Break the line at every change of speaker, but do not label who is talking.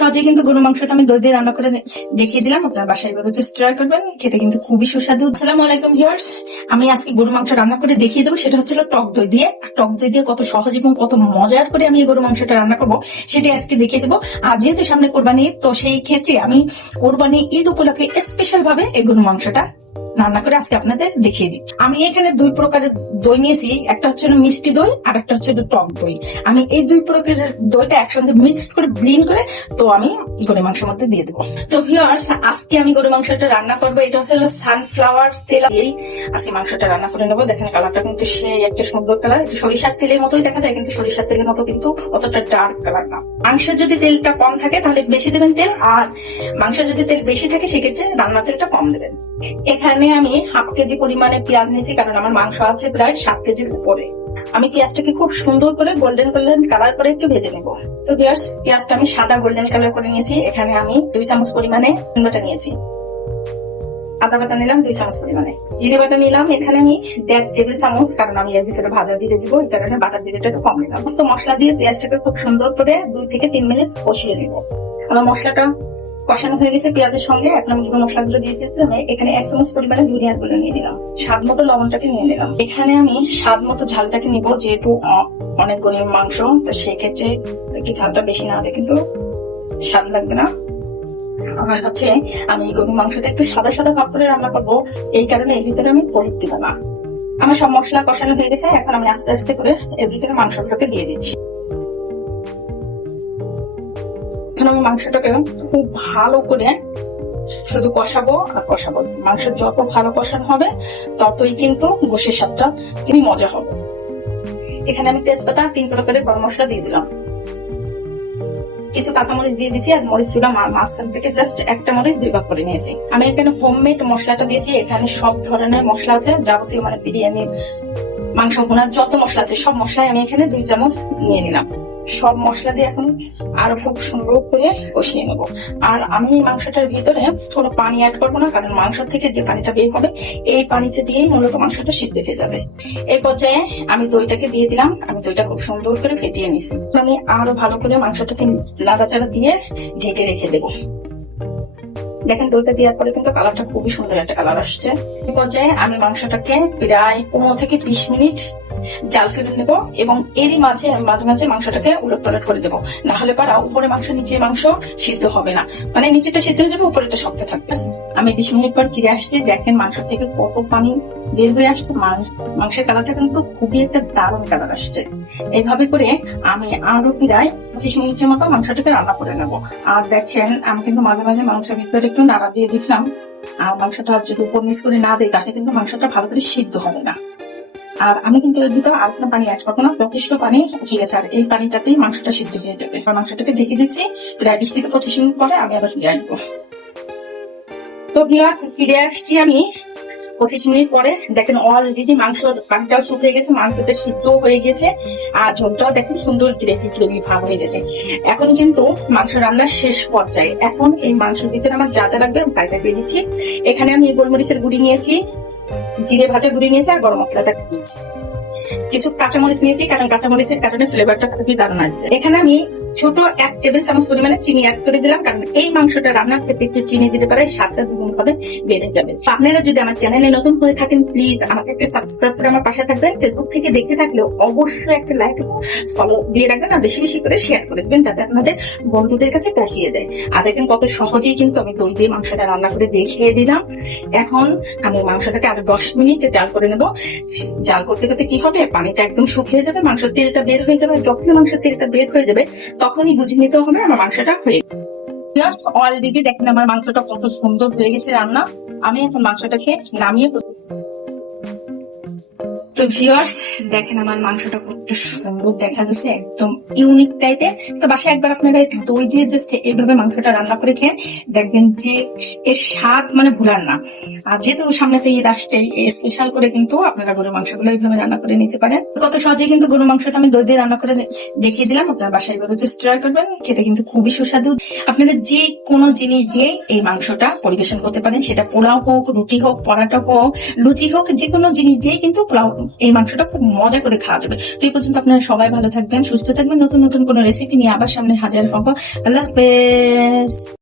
সহজে কিন্তু গরু মাংসটা আমি দই দিয়ে রান্না করে দেখিয়ে দিলাম। আপনারা বাসায় এভাবে জাস্ট ট্রাই করবেন। খেতে কিন্তু খুবই সুস্বাদু। আসসালামু আলাইকুম ভিউয়ার্স আমি আজকে গরু মাংস রান্না করে দেখিয়ে দেবো। সেটা হচ্ছিল টক দই দিয়ে। টক দই দিয়ে কত সহজ এবং কত মজার করে আমি এই গরু মাংসটা রান্না করব, সেটা আজকে দেখিয়ে দেবো। আর যেহেতু সামনে কোরবানি, তো সেই ক্ষেত্রে আমি কোরবানি ঈদ উপলক্ষে স্পেশাল ভাবে এই গরু মাংসটা রান্না করে আজকে আপনাদের দেখিয়ে দিচ্ছি। আমি এখানে দুই প্রকারের দই নিয়েছি, একটা হচ্ছে মিষ্টি দই, আর একটা হচ্ছে টক দই। আমি এই দুই প্রকারের দইটা একসঙ্গে মিক্স করে ব্লিন করে, তো আমি গরু মাংসের মধ্যে দিয়ে দেবো। তো ভিউয়ার্স আজকে আমি গরু মাংসটা রান্না করব। এটা হচ্ছে সানফ্লাওয়ার তেল দিয়েই আজকে মাংসটা রান্না করে নেব। দেখেন কালারটা কিন্তু সেই একটা সুন্দর কালার একটু সরিষার তেলের মতোই দেখা যায়, কিন্তু সরিষার তেলের মতো কিন্তু অতটা ডার্ক কালার না। মাংসের যদি তেলটা কম থাকে, তাহলে বেশি দেবেন তেল, আর মাংসের যদি তেল বেশি থাকে, সেক্ষেত্রে রান্না তেলটা কম দেবেন। এখানে আমি হাফ কেজি পরিমাণে পেঁয়াজ নিয়েছি, কারণ আমার মাংস আছে প্রায় সাত কেজির উপরে। আমি পেঁয়াজটাকে খুব সুন্দর করে গোল্ডেন গোল্ডেন কালার করে একটু ভেজে নেব। তো ভিউয়ার্স পেঁয়াজটা আমি সাদা গোল্ডেন কালার করে নিয়েছি। এখানে আমি দুই চামচ পরিমাণে বাটা নিয়েছি। আদা বাটা নিলাম দুই চামচ পরিমাণে। জিরে বাটা নিলাম। এখানে আমি দেড় টেবিল চামচ, কারণ আমি এর ভিতরে ভাজা দিয়ে দিব, এই কারণে বাটার দিকেটা একটু কম নিলাম। তো মশলা দিয়ে পেঁয়াজটাকে খুব সুন্দর করে দুই থেকে তিন মিনিট কষিয়ে নিব। আমার মশলাটা কষানো হয়ে গেছে পেঁয়াজের সঙ্গে এখন আমি যে মশলাগুলো দিয়ে দিয়েছি আমি, এখানে এক চামচ পরিমাণে ধনিয়া গুলো নিয়ে নিলাম। স্বাদ মতো লবণটাকে নিয়ে নিলাম। এখানে আমি স্বাদ মতো ঝালটাকে নিব, যেহেতু অনেক গরিব মাংস, তো সেক্ষেত্রে ঝালটা বেশি না হলে কিন্তু স্বাদ লাগবে না। আমার হচ্ছে, আমি গরুর মাংসটা একটু সাদা সাদা ভাব করে রান্না করব, এই কারণে এর ভিতরে আমি হলুদ দিব না। আমার সব মশলা কষানো হয়ে গেছে, এখন আমি আস্তে আস্তে করে এর ভিতরে মাংসগুলোকে দিয়ে দিচ্ছি। এখন আমি মাংসটাকে খুব ভালো করে শুধু কষাবো আর কষাবো। মাংস যত ভালো কষানো হবে, ততই কিন্তু গোশের স্বাদটা খুবই মজা হবে। এখানে আমি তেজপাতা, তিন প্রকারের গরম মশলা দিয়ে দিলাম। কিছু কাঁচামরিচ দিয়ে দিয়েছি আর মরিচ চুলা মাঝখান থেকে জাস্ট একটা মরিচ দুই ভাগ করে নিয়েছি। আমি এখানে হোম হোমমেড মশলাটা দিয়েছি। এখানে সব ধরনের মশলা আছে, যাবতীয় মানে বিরিয়ানি মাংস ভুনার যত মশলা আছে, সব মশলাই আমি এখানে দুই চামচ নিয়ে নিলাম। সব মশলা দিয়ে এখন আরও খুব সুন্দর করে কষিয়ে নেব। আর আমি এই মাংসটার ভিতরে কোনো পানি অ্যাড করব না, কারণ মাংস থেকে যে পানিটা বের হবে, এই পানিতে দিয়েই মূলত মাংসটা সিদ্ধ হয়ে যাবে। এই পর্যায়ে আমি দইটাকে দিয়ে দিলাম। আমি দইটা খুব সুন্দর করে ফেটিয়ে নিছি। আমি আরও ভালো করে মাংসটাকে নাড়াচাড়া দিয়ে ঢেকে রেখে দেবো। দেখেন দইটা দেওয়ার পরে কিন্তু কালারটা খুবই সুন্দর একটা কালার আসছে। এই পর্যায়ে আমি মাংসটাকে প্রায় পনেরো থেকে বিশ মিনিট জাল করে নেব এবং এরই মাঝে মাঝে মাঝে মাংসটাকে উলট পালট করে দেবো। না হলে পারা উপরে মাংস, নিচে মাংস সিদ্ধ হবে না। মানে নিচেটা সিদ্ধ হয়ে যাবে, উপরেটা শক্ত থাকবে। আমি বিশ মিনিট পর ফিরে আসছি। দেখেন মাংস থেকে কত পানি বের হয়ে আসছে। মাংসের কালারটা কিন্তু খুবই একটা দারুণ কালার আসছে। এইভাবে করে আমি আরও প্রায় পঁচিশ মিনিটের মতো মাংসটাকে রান্না করে নেব। আর দেখেন, আমি কিন্তু মাঝে মাঝে মাংসের ভিতরে একটু নাড়া দিয়ে দিছিলাম আর মাংসটা যদি উপর নিচ করে না দিই, তাহলে কিন্তু মাংসটা ভালো করে সিদ্ধ হবে না। আর আমি কিন্তু এর ভিতরে আর পানি অ্যাড করব না যথেষ্ট পানি উঠে গেছে আর এই পানিটাতেই মাংসটা সিদ্ধ হয়ে যাবে। মাংসটাকে ঢেকে দিচ্ছি প্রায় বিশ থেকে পঁচিশ মিনিট পরে আমি আবার ফিরে আসব। তো ভিউয়ার্স ফিরে আসছি আমি পঁচিশ মিনিট পরে। দেখেন অলরেডি মাংস পানিটাও শুকিয়ে গেছে, মাংসটা সিদ্ধ হয়ে গেছে, আর ঝোলটাও দেখেন সুন্দর গ্রেভি গ্রেভি ভাব হয়ে গেছে। এখন কিন্তু মাংস রান্নার শেষ পর্যায়ে। এখন এই মাংসের ভিতরে আমার যা যা লাগবে আমি তাই দিচ্ছি। এখানে আমি গোলমরিচের গুঁড়ি নিয়েছি জিরে ভাজা গুঁড়ি নিয়েছি আর গরম মশলাটা নিয়েছি কিছু কাঁচামরিচ নিয়েছি, কারণ কাঁচামরিচের কারণে ফ্লেভারটা খুবই দারুণ আসবে এখানে আমি ছোট এক টেবিল চামচ পরিমাণে চিনি অ্যাড করে দিলাম, কারণ এই মাংসটা রান্নার ক্ষেত্রে একটু চিনি দিতে পারে, স্বাদটা দ্বিগুণ ভাবে বেড়ে যাবে। আপনারা যদি আমার চ্যানেলে নতুন হয়ে থাকেন প্লিজ আমাকে একটু সাবস্ক্রাইব করে আমার পাশে থাকবেন। ফেসবুক থেকে দেখে থাকলেও অবশ্যই একটা লাইক ফলো দিয়ে রাখবেন আর বেশি বেশি করে শেয়ার করে দেবেন, যাতে আপনাদের বন্ধুদের কাছে পৌঁছিয়ে দেয়। আর দেখেন কত সহজেই কিন্তু আমি দই দিয়ে মাংসটা রান্না করে দেখিয়ে দিলাম। এখন আমি মাংসটাকে আরও দশ মিনিট জাল করে নেব। জাল করতে করতে কি হবে? পানিটা একদম শুকিয়ে যাবে, মাংসের তেলটা বের হয়ে যাবে যখনই মাংসের তেলটা বের হয়ে যাবে তখনই বুঝে নিতে হবে আমার মাংসটা হয়ে অলরেডি দেখেন আমার মাংসটা কত সুন্দর হয়ে গেছে রান্না। আমি এখন মাংসটাকে নামিয়ে তো ভিউয়ার্স দেখেন আমার মাংসটা কত সুন্দর দেখা যাচ্ছে, একদম ইউনিক টাইপের তো বাসায় একবার আপনারা দই দিয়ে জাস্ট এইভাবে মাংসটা রান্না করে খেয়ে দেখবেন যে এর স্বাদ মানে ভুলার না। আর যেহেতু সামনে তো ঈদ আসছে স্পেশাল করে কিন্তু আপনারা গরুর মাংসগুলো এইভাবে রান্না করে নিতে পারেন। কত সহজে কিন্তু গরুর মাংসটা আমি দই দিয়ে রান্না করে দেখিয়ে দিলাম, আপনারা বাসায় এভাবে জাস্ট ট্রাই করবেন, খেতে কিন্তু খুবই সুস্বাদু। আপনারা যে কোনো জিনিস দিয়ে এই মাংসটা পরিবেশন করতে পারেন, সেটা পোলাও হোক, রুটি হোক, পরাটা হোক, লুচি হোক যে কোনো জিনিস দিয়ে কিন্তু পোলাও এই মাংসটা খুব মজা করে খাওয়া যাবে। তো এই পর্যন্ত আপনারা সবাই ভালো থাকবেন, সুস্থ থাকবেন, নতুন নতুন কোন রেসিপি নিয়ে আবার সামনে হাজার হব। আল্লাহ হাফেজ।